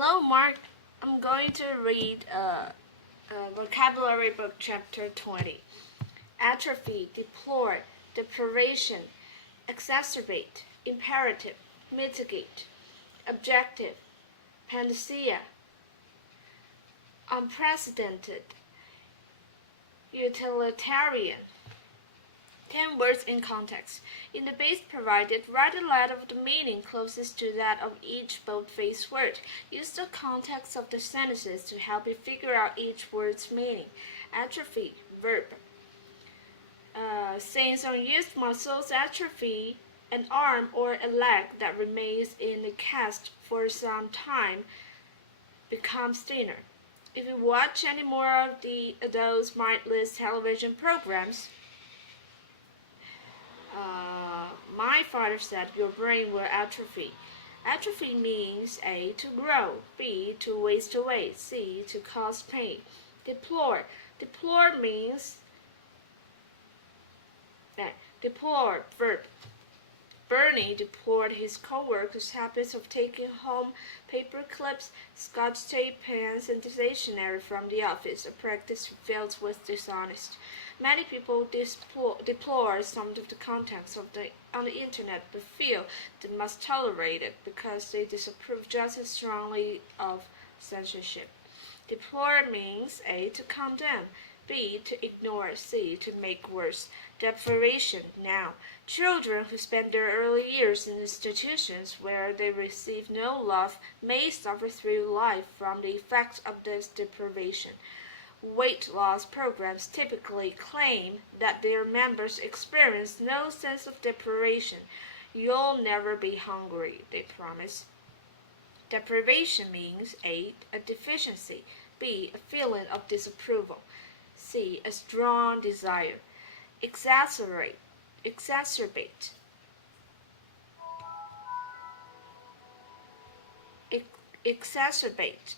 Hello, Mark. I'm going to read Vocabulary Book Chapter 20. Atrophy, deplore, deprivation, exacerbate, imperative, mitigate, objective, panacea, unprecedented, utilitarian. 10 words in context. In the base provided, write a letter of the meaning closest to that of each bold-faced word. Use the context of the sentences to help you figure out each word's meaning. Atrophy, verb. Since unused muscles atrophy, an arm or a leg that remains in a cast for some time becomes thinner. If you watch any more of those mindless television programs, my father said your brain will atrophy. Atrophy means A, to grow, B, to waste away, C, to cause pain. Deplore. Deplore means deplore, verb. Bernie deplored his co-workers' habits of taking home paper clips, scotch tape, pens, and stationery from the office, a practice he felt was dishonest. Many people deplore some of the contents on the internet but feel they must tolerate it because they disapprove just as strongly of censorship. Deplore means A, to condemn, B, to ignore, C, to make worse. Deprivation, noun. Children who spend their early years in institutions where they receive no love may suffer through life from the effects of this deprivation. Weight loss programs typically claim that their members experience no sense of deprivation. You'll never be hungry, they promise. Deprivation means A, a deficiency, B, a feeling of disapproval, C, a strong desire. Exacerbate, exacerbate,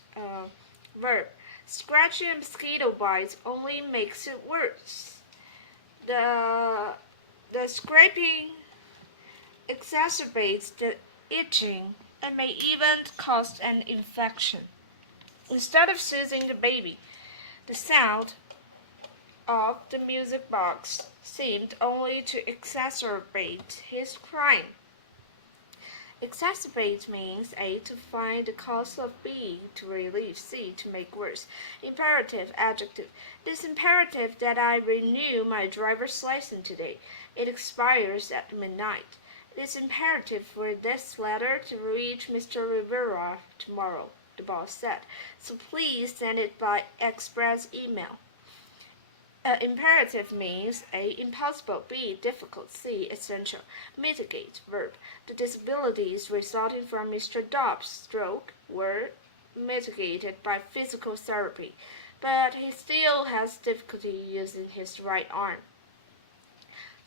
verb. Scratching mosquito bites only makes it worse. The scraping exacerbates the itching and may even cause an infection. Instead of soothing the baby, the sound of the music box seemed only to exacerbate his crying. Exacerbate means A, to find the cause of, B, to relieve, C, to make worse. Imperative, adjective. It is imperative that I renew my driver's license today. It expires at midnight. It is imperative for this letter to reach Mr. Rivera tomorrow, the boss said. So please send it by express email. Imperative means A, impossible, B, difficult, C, essential. Mitigate, verb. The disabilities resulting from Mr. Dobbs' stroke were mitigated by physical therapy, but he still has difficulty using his right arm.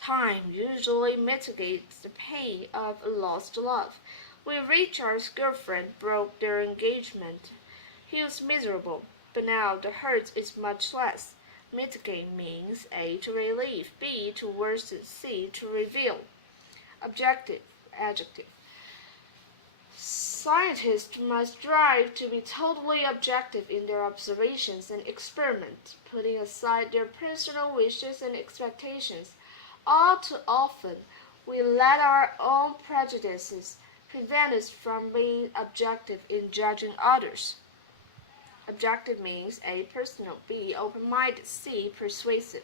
Time usually mitigates the pain of a lost love. When Richard's girlfriend broke their engagement, he was miserable, but now the hurt is much less. Mitigate means A, to relieve, B, to worsen, C, to reveal. Objective, adjective. Scientists must strive to be totally objective in their observations and experiments, putting aside their personal wishes and expectations. All too often, we let our own prejudices prevent us from being objective in judging others. Objective means A, personal, B, open-minded, C, persuasive.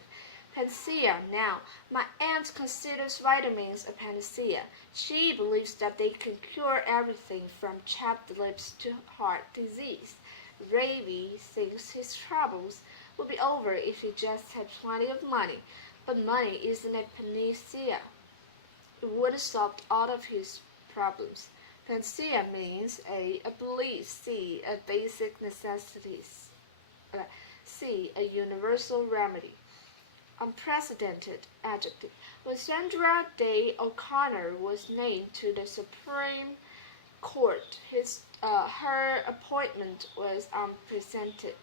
Panacea, noun. My aunt considers vitamins a panacea. She believes that they can cure everything from chapped lips to heart disease. Ravi thinks his troubles would be over if he just had plenty of money, but money isn't a panacea. It would have solved all of his problems. Panacea means A, belief, C, a basic necessities, C, a universal remedy. Unprecedented, adjective. When Sandra Day O'Connor was named to the Supreme Court, her appointment was unprecedented.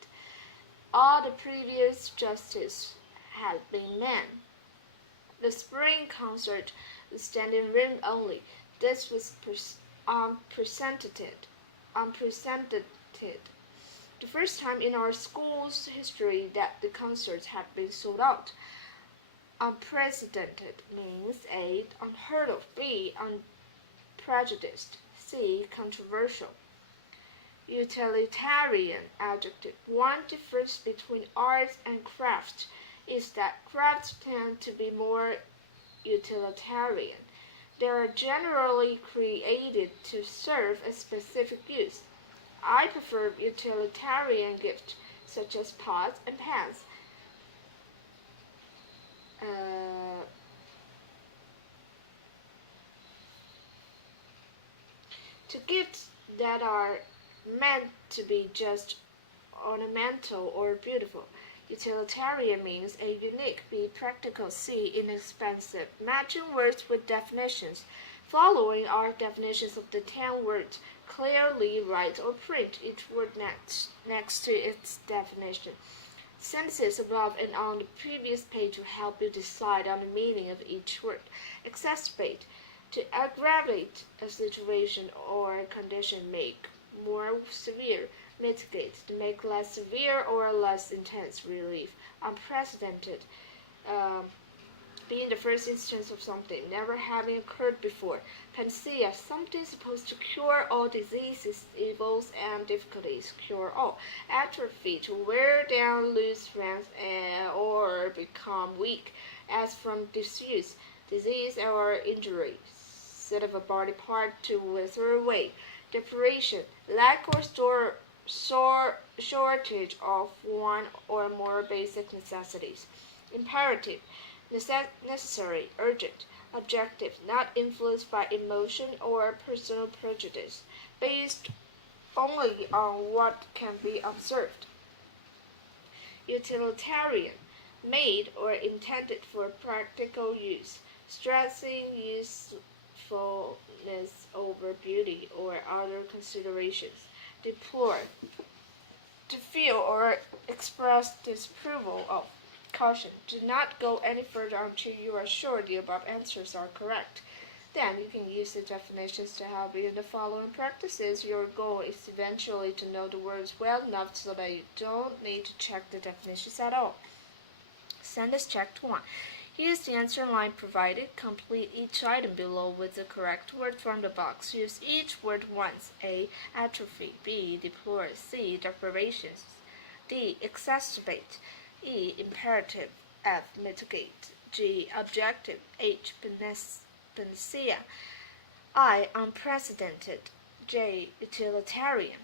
All the previous justices had been men. The spring concert was standing room only. This was unprecedented. unprecedented. The first time in our school's history that the concerts had been sold out. Unprecedented means A. Unheard of, B. Unprejudiced, C. Controversial. Utilitarian adjective. One difference between arts and crafts is that crafts tend to be more utilitarian. They are generally created to serve a specific use. I prefer utilitarian gifts such as pots and pans. To gifts that are meant to be just ornamental or beautiful. Utilitarian means A. Unique, B. Practical, C. Inexpensive. Matching words with definitions. Following are definitions of the 10 words. Clearly write or print each word next to its definition. Sentences above and on the previous page will help you decide on the meaning of each word. Exacerbate. To aggravate a situation or condition, make more severe. Mitigate, to make less severe or less intense relief. Unprecedented, being the first instance of something never having occurred before. Panacea, something supposed to cure all diseases, evils, and difficulties. Cure all. Atrophy, to wear down, lose strength, or become weak, as from disuse, disease or injury. Set of a body part to wither away. Deprivation, lack or shortage of one or more basic necessities. Imperative, necessary, urgent. Objective, not influenced by emotion or personal prejudice, based only on what can be observed. Utilitarian, made or intended for practical use, stressing usefulness over beauty or other considerations. Deplore, to feel or express disapproval of. Caution, do not go any further until you are sure the above answers are correct. Then you can use the definitions to help you in the following practices. Your goal is eventually to know the words well enough so that you don't need to check the definitions at all. Sentence checked 1. Use the answer line provided. Complete each item below with the correct word from the box. Use each word once. A. Atrophy. B. Deplore. C. Deprivations. D. Exacerbate. E. Imperative. F. Mitigate. G. Objective. H. Panacea. I. Unprecedented. J. Utilitarian.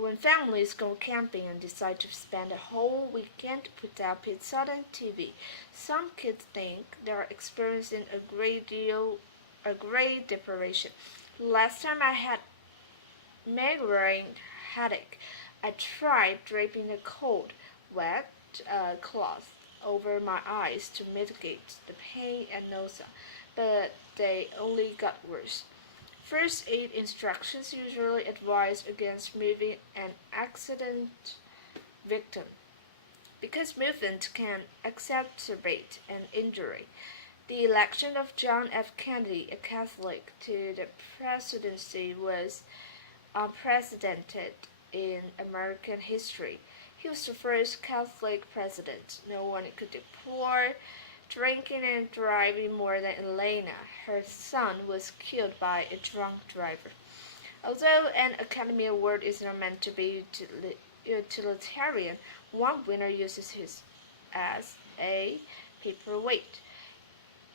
When families go camping and decide to spend a whole weekend without pizza and TV, some kids think they are experiencing a great deprivation. Last time I had migraine headache, I tried draping a cold, wet cloth over my eyes to mitigate the pain and nausea, but they only got worse. First aid instructions usually advise against moving an accident victim because movement can exacerbate an injury. The election of John F. Kennedy, a Catholic, to the presidency was unprecedented in American history. He was the first Catholic president. No one could deplore drinking and driving more than Elena. Her son was killed by a drunk driver. Although an Academy Award is not meant to be utilitarian, one winner uses his as a paperweight.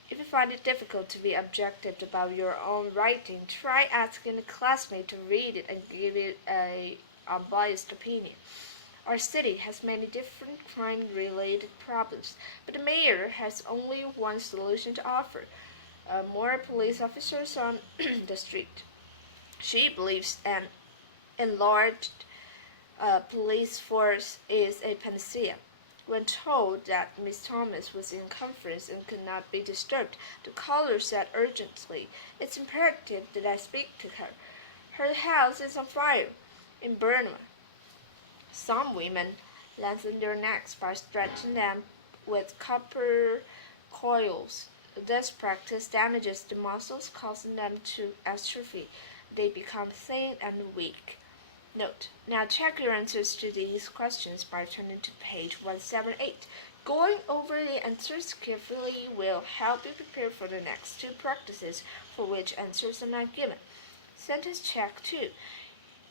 If you find it difficult to be objective about your own writing, try asking a classmate to read it and give it an unbiased opinion. Our city has many different crime-related problems, but the mayor has only one solution to offer: more police officers on the street. She believes an enlarged police force is a panacea. When told that Miss Thomas was in conference and could not be disturbed, the caller said urgently, "It's imperative that I speak to her. Her house is on fire in Burma." Some women lengthen their necks by stretching them with copper coils. This practice damages the muscles, causing them to atrophy. they become thin and weak. Note: now check your answers to these questions by turning to page 178. Going over the answers carefully will help you prepare for the next two practices for which answers are not given. Sentence check 2.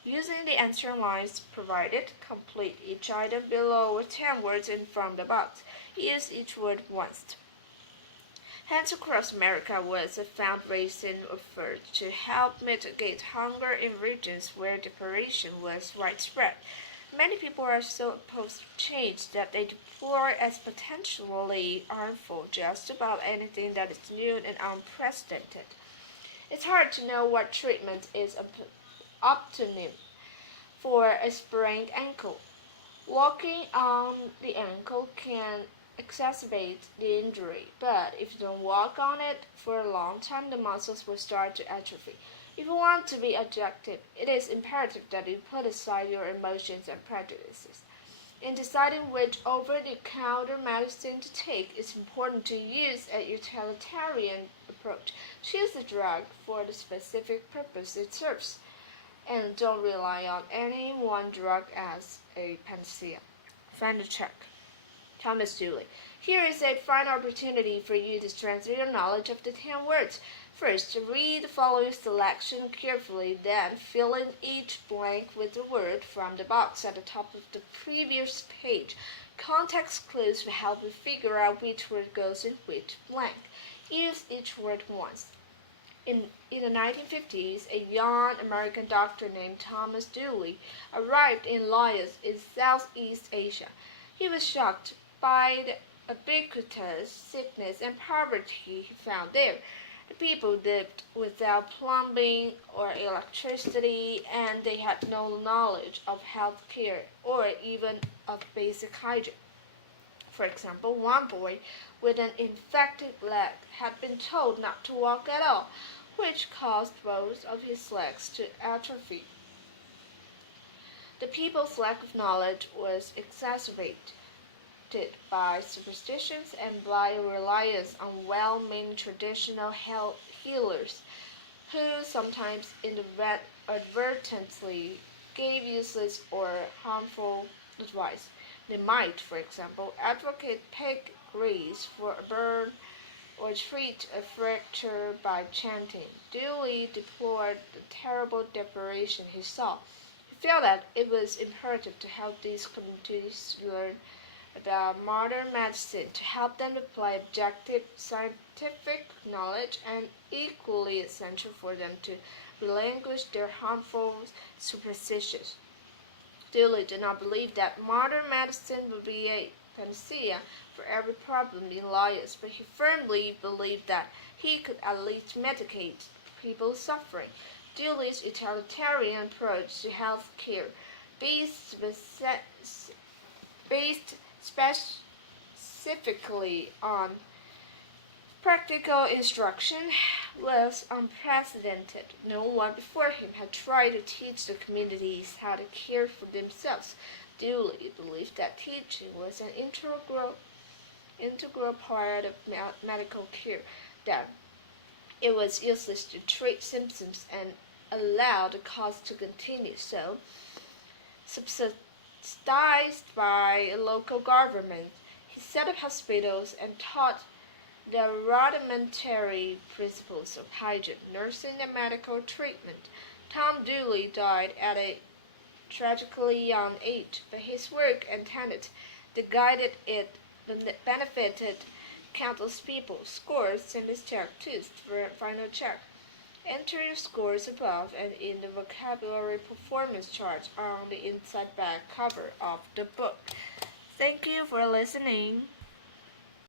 Using the answer lines provided, complete each item below with 10 words in from the box. Use each word once. Hands Across America was a fundraising effort to help mitigate hunger in regions where deprivation was widespread. Many people are so opposed to change that they deplore as potentially harmful just about anything that is new and unprecedented. It's hard to know what treatment is optimum for a sprained ankle. Walking on the ankle can exacerbate the injury, but if you don't walk on it for a long time, the muscles will start to atrophy. If you want to be objective, it is imperative that you put aside your emotions and prejudices. In deciding which over-the-counter medicine to take, it's important to use a utilitarian approach. Choose the drug for the specific purpose it serves, and don't rely on any one drug as a panacea. Final check. Thomas Dooley. Here is a final opportunity for you to strengthen your knowledge of the 10 words. First, read the following selection carefully, then fill in each blank with the word from the box at the top of the previous page. Context clues will help you figure out which word goes in which blank. Use each word once. In the 1950s, a young American doctor named Thomas Dooley arrived in Laos in Southeast Asia. He was shocked by the ubiquitous sickness and poverty he found there. The people lived without plumbing or electricity, and they had no knowledge of health care or even of basic hygiene. For example, one boy with an infected leg had been told not to walk at all, which caused both of his legs to atrophy. The people's lack of knowledge was exacerbated by superstitions and by reliance on well-meaning traditional healers, who sometimes inadvertently gave useless or harmful advice. They might, for example, advocate pig grease for a burn or treat a fracture by chanting. Dooley deplored the terrible deprivation he saw. He felt that it was imperative to help these communities learn about modern medicine, to help them apply objective scientific knowledge, and equally essential for them to relinquish their harmful superstitions. Dooley did not believe that modern medicine would be a panacea for every problem in Laos, but he firmly believed that he could at least mitigate people's suffering. Dooley's utilitarian approach to health care, based specifically on practical instruction, was unprecedented. No one before him had tried to teach the communities how to care for themselves. Dooley believed that teaching was an integral part of medical care, that it was useless to treat symptoms and allow the cause to continue. So, subsidized by local government, he set up hospitals and taught the rudimentary principles of hygiene, nursing, and medical treatment. Tom Dooley died at a tragically young age, but his work and tenet that guided it benefited countless people. Scores, sentence check 2, final check. Enter your scores above and in the vocabulary performance chart on the inside back cover of the book. Thank you for listening.